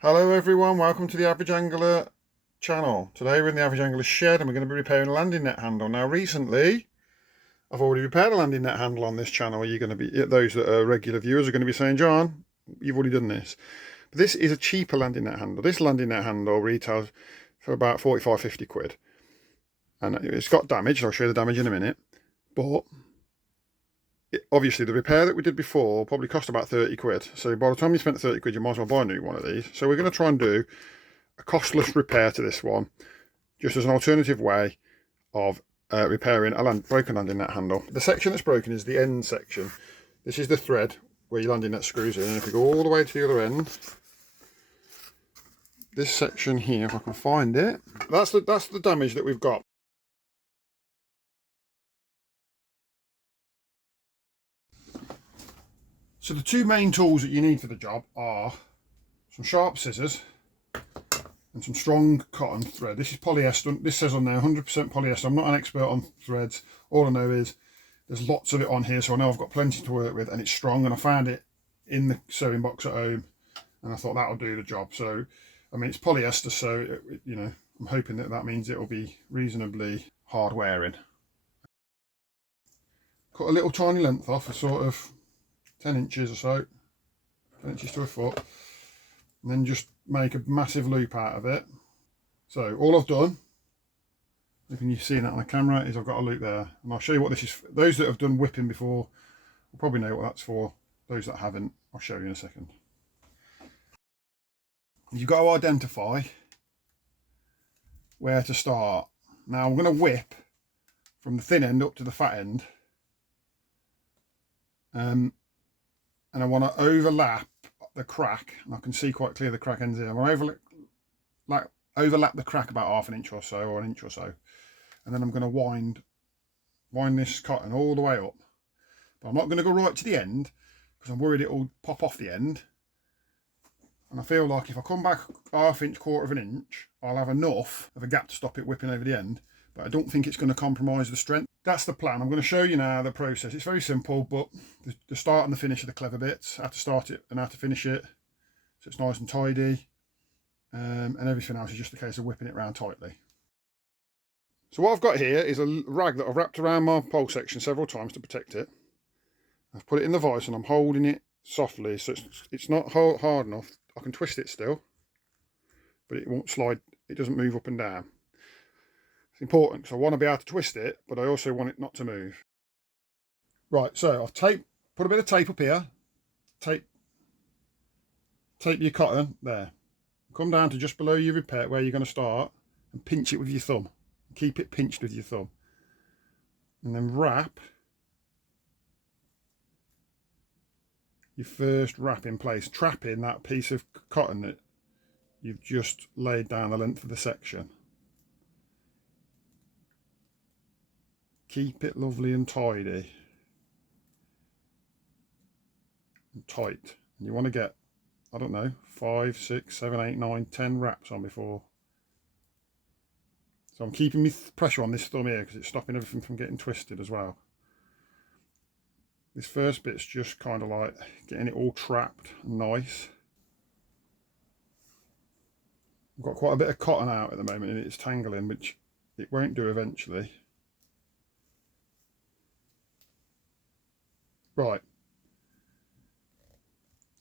Hello everyone, welcome to the Average Angler channel. Today we're in the Average Angler shed and we're going to be repairing a landing net handle. Now recently, I've already repaired a landing net handle on this channel. You're going to be, those that are regular viewers are going to be saying, John, you've already done this. But this is a cheaper landing net handle. This landing net handle retails for about 45–50 quid. And it's got damage, I'll show you the damage in a minute. But obviously the repair that we did before probably cost about 30 quid. So by the time you spent 30 quid, you might as well buy a new one of these. So we're going to try and do a costless repair to this one, just as an alternative way of repairing a broken landing net handle. The section that's broken is the end section. This is the thread where your landing net screws in, and if you go all the way to the other end, this section here, if I can find it, that's the damage that we've got. So the two main tools that you need for the job are some sharp scissors and some strong cotton thread. This is polyester. This says on there 100% polyester. I'm not an expert on threads. All I know is there's lots of it on here, so I know I've got plenty to work with, and it's strong, and I found it in the sewing box at home and I thought that'll do the job. So I mean, it's polyester, so you know, I'm hoping that means it'll be reasonably hard wearing. Cut a little tiny length off, a sort of 10 inches or so, 10 inches to a foot, and then just make a massive loop out of it. So all I've done, if you've seen that on the camera, is I've got a loop there, and I'll show you what this is for. Those that have done whipping before will probably know what that's for. Those that haven't, I'll show you in a second. You've got to identify where to start. Now I'm going to whip from the thin end up to the fat end, and I want to overlap the crack, and I can see quite clear the crack ends here. I want to overlap the crack about half an inch or so, or an inch or so, and then I'm going to wind this cotton all the way up. But I'm not going to go right to the end because I'm worried it'll pop off the end. And I feel like if I come back half inch, quarter of an inch, I'll have enough of a gap to stop it whipping over the end. But I don't think it's going to compromise the strength. That's the plan. I'm going to show you now the process. It's very simple, but the start and the finish are the clever bits. How to start it and how to finish it, so it's nice and tidy, and everything else is just a case of whipping it around tightly. So what I've got here is a rag that I've wrapped around my pole section several times to protect it. I've put it in the vise and I'm holding it softly, so it's not hard enough. I can twist it still, but it won't slide. It doesn't move up and down. It's important because I want to be able to twist it, but I also want it not to move. Right, so I've put a bit of tape up here. Tape your cotton there. Come down to just below your repair where you're going to start and pinch it with your thumb. Keep it pinched with your thumb. And then wrap your first wrap in place, trapping that piece of cotton that you've just laid down the length of the section. Keep it lovely and tidy and tight. And you want to get, I don't know, 5, 6, 7, 8, 9, 10 wraps on before. So I'm keeping my pressure on this thumb here because it's stopping everything from getting twisted as well. This first bit's just kind of like getting it all trapped and nice. I've got quite a bit of cotton out at the moment and it's tangling, which it won't do eventually. Right.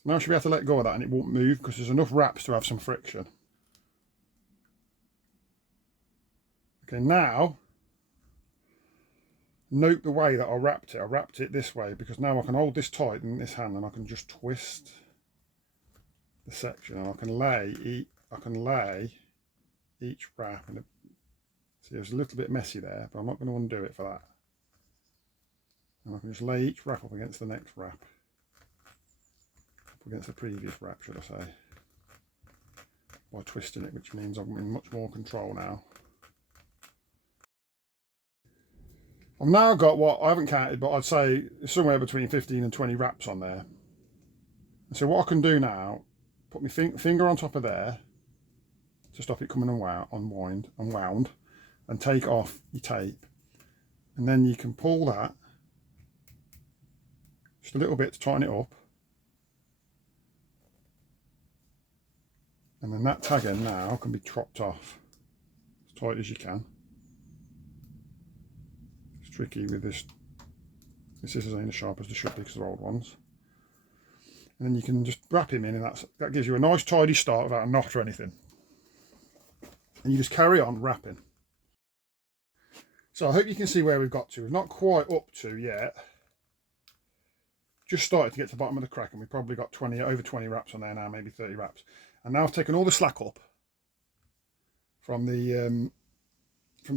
Now I should be able to let go of that and it won't move because there's enough wraps to have some friction. Okay, now note the way that I wrapped it. I wrapped it this way because now I can hold this tight in this hand and I can just twist the section and I can lay each wrap. And see, it's a little bit messy there, but I'm not going to undo it for that. And I can just lay each wrap up against the next wrap, up against the previous wrap, should I say, by twisting it, which means I'm in much more control now. I've now got what I haven't counted, but I'd say somewhere between 15 and 20 wraps on there. And so what I can do now, put my finger on top of there to stop it coming unwound, and take off your tape. And then you can pull that just a little bit to tighten it up. And then that tag end now can be chopped off as tight as you can. It's tricky with this. The scissors ain't as sharp as they should be because they're old ones. And then you can just wrap him in, and that gives you a nice tidy start without a knot or anything. And you just carry on wrapping. So I hope you can see where we've got to. We're not quite up to yet. Just started to get to the bottom of the crack, and we've probably got over 20 wraps on there now, maybe 30 wraps. And now I've taken all the slack up from the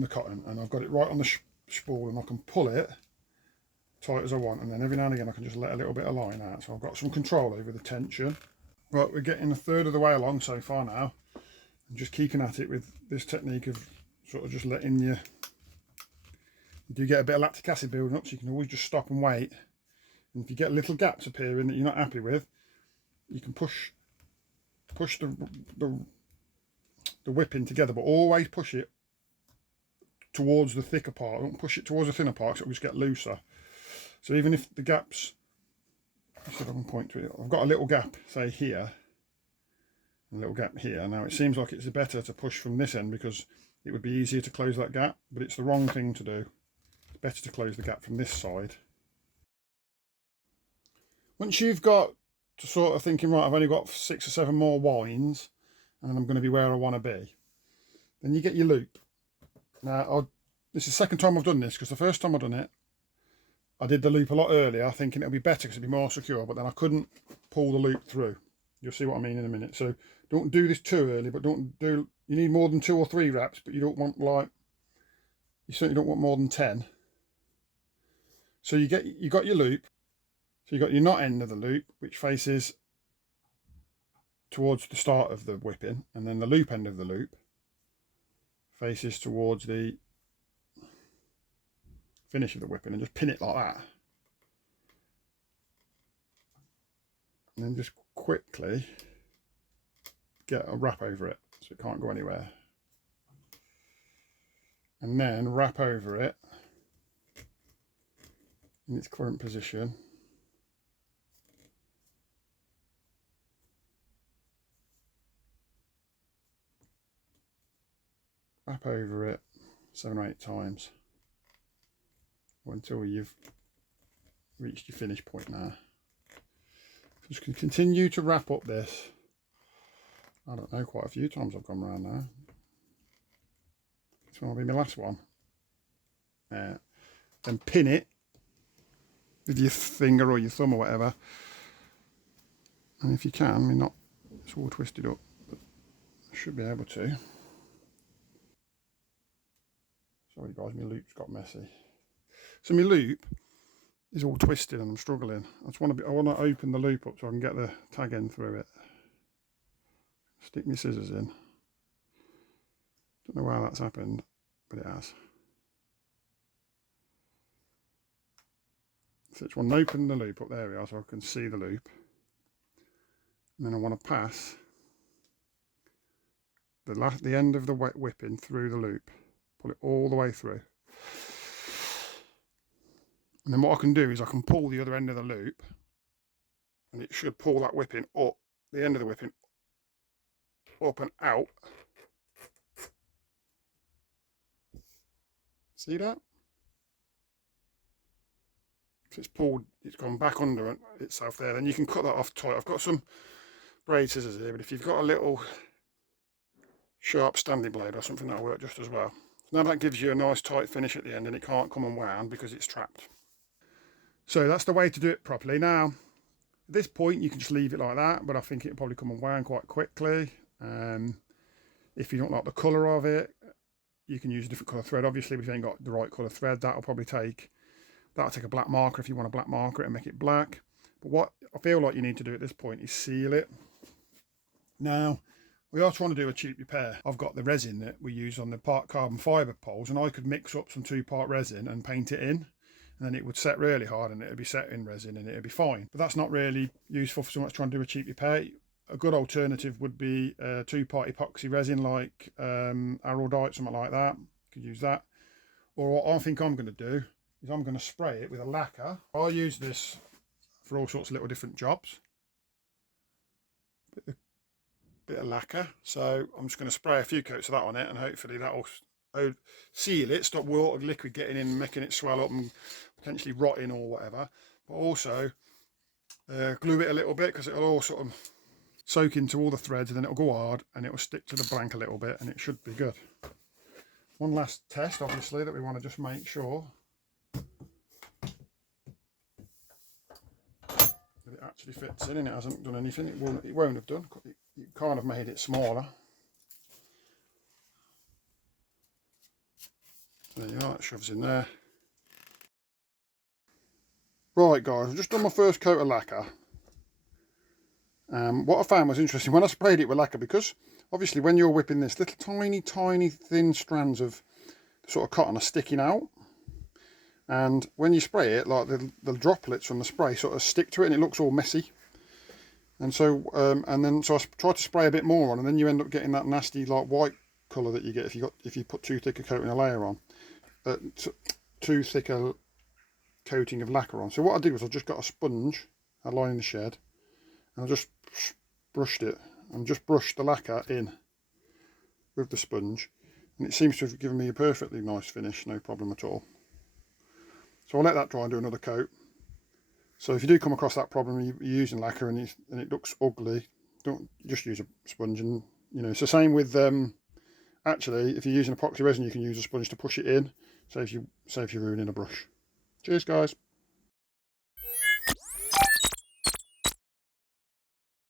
cotton, and I've got it right on the spool, and I can pull it tight as I want, and then every now and again I can just let a little bit of line out, so I've got some control over the tension. Right, we're getting a third of the way along so far now, and just keeping at it with this technique of sort of just letting you do get a bit of lactic acid building up, so you can always just stop and wait. And if you get little gaps appearing that you're not happy with, you can push the whipping together, but always push it towards the thicker part. Don't push it towards the thinner part, so it'll just get looser. So even if the gaps, I can point to it, I've got a little gap, say here, and a little gap here. Now it seems like it's better to push from this end because it would be easier to close that gap, but it's the wrong thing to do. It's better to close the gap from this side. Once you've got to sort of thinking, right, I've only got 6 or 7 more winds and I'm going to be where I want to be, then you get your loop. Now, this is the second time I've done this, because the first time I've done it, I did the loop a lot earlier, thinking it'll be better because it'd be more secure, but then I couldn't pull the loop through. You'll see what I mean in a minute. So don't do this too early, but you need more than 2 or 3 wraps, but you don't want you certainly don't want more than 10. So you got your loop. So you got your knot end of the loop, which faces towards the start of the whipping, and then the loop end of the loop faces towards the finish of the whipping, and just pin it like that. And then just quickly get a wrap over it so it can't go anywhere. And then wrap over it in its current position. Wrap over it 7 or 8 times until you've reached your finish point now. Just can continue to wrap up this. I don't know, quite a few times I've gone around now. This one will be my last one. Then pin it with your finger or your thumb or whatever. And if you can, I mean, not, it's all twisted up, but I should be able to. Sorry guys, my loop's got messy. So my loop is all twisted and I'm struggling. I want to open the loop up so I can get the tag end through it. Stick my scissors in. Don't know why that's happened, but it has. So I just want to open the loop up, there we are, so I can see the loop. And then I want to pass the end of the whipping through the loop. Pull it all the way through. And then what I can do is I can pull the other end of the loop, and it should pull that whipping up, the end of the whipping up and out. See that? So it's pulled, it's gone back under itself there. Then you can cut that off tight. I've got some braid scissors here, but if you've got a little sharp standing blade or something, that'll work just as well. Now that gives you a nice tight finish at the end, and it can't come unwound because it's trapped. So that's the way to do it properly. Now, at this point, you can just leave it like that, but I think it'll probably come unwound quite quickly. If you don't like the colour of it, you can use a different colour thread, obviously, but if you ain't got the right colour thread, that'll take a black marker if you want a black marker and make it black. But what I feel like you need to do at this point is seal it. Now, we are trying to do a cheap repair. I've got the resin that we use on the part carbon fibre poles, and I could mix up some 2-part resin and paint it in, and then it would set really hard and it would be set in resin and it would be fine. But that's not really useful for someone that's trying to do a cheap repair. A good alternative would be 2-part epoxy resin like Araldite, something like that. You could use that. Or what I think I'm going to do is I'm going to spray it with a lacquer. I use this for all sorts of little different jobs. bit of lacquer. So I'm just going to spray a few coats of that on it, and hopefully that will seal it, stop water liquid getting in and making it swell up and potentially rotting or whatever. But also glue it a little bit, because it'll all sort of soak into all the threads, and then it'll go hard and it will stick to the blank a little bit, and it should be good. One last test, obviously, that we want to just make sure that it actually fits in and it hasn't done anything. It won't have done. You kind of made it smaller. There you are, it shoves in there. Right guys, I've just done my first coat of lacquer. What I found was interesting when I sprayed it with lacquer, because obviously when you're whipping this, little tiny thin strands of sort of cotton are sticking out, and when you spray it, like the droplets from the spray sort of stick to it and it looks all messy. And so so I tried to spray a bit more on, and then you end up getting that nasty like white colour that you get if you put too thick a coating of layer on, too thick a coating of lacquer on. So what I did was I just got a sponge I lined in the shed, and I just brushed it and just brushed the lacquer in with the sponge, and it seems to have given me a perfectly nice finish, no problem at all. So I'll let that dry and do another coat. So if you do come across that problem, you're using lacquer and it looks ugly, don't just use a sponge. And you know, it's the same with actually if you're using epoxy resin, you can use a sponge to push it in, save you ruining a brush. Cheers guys.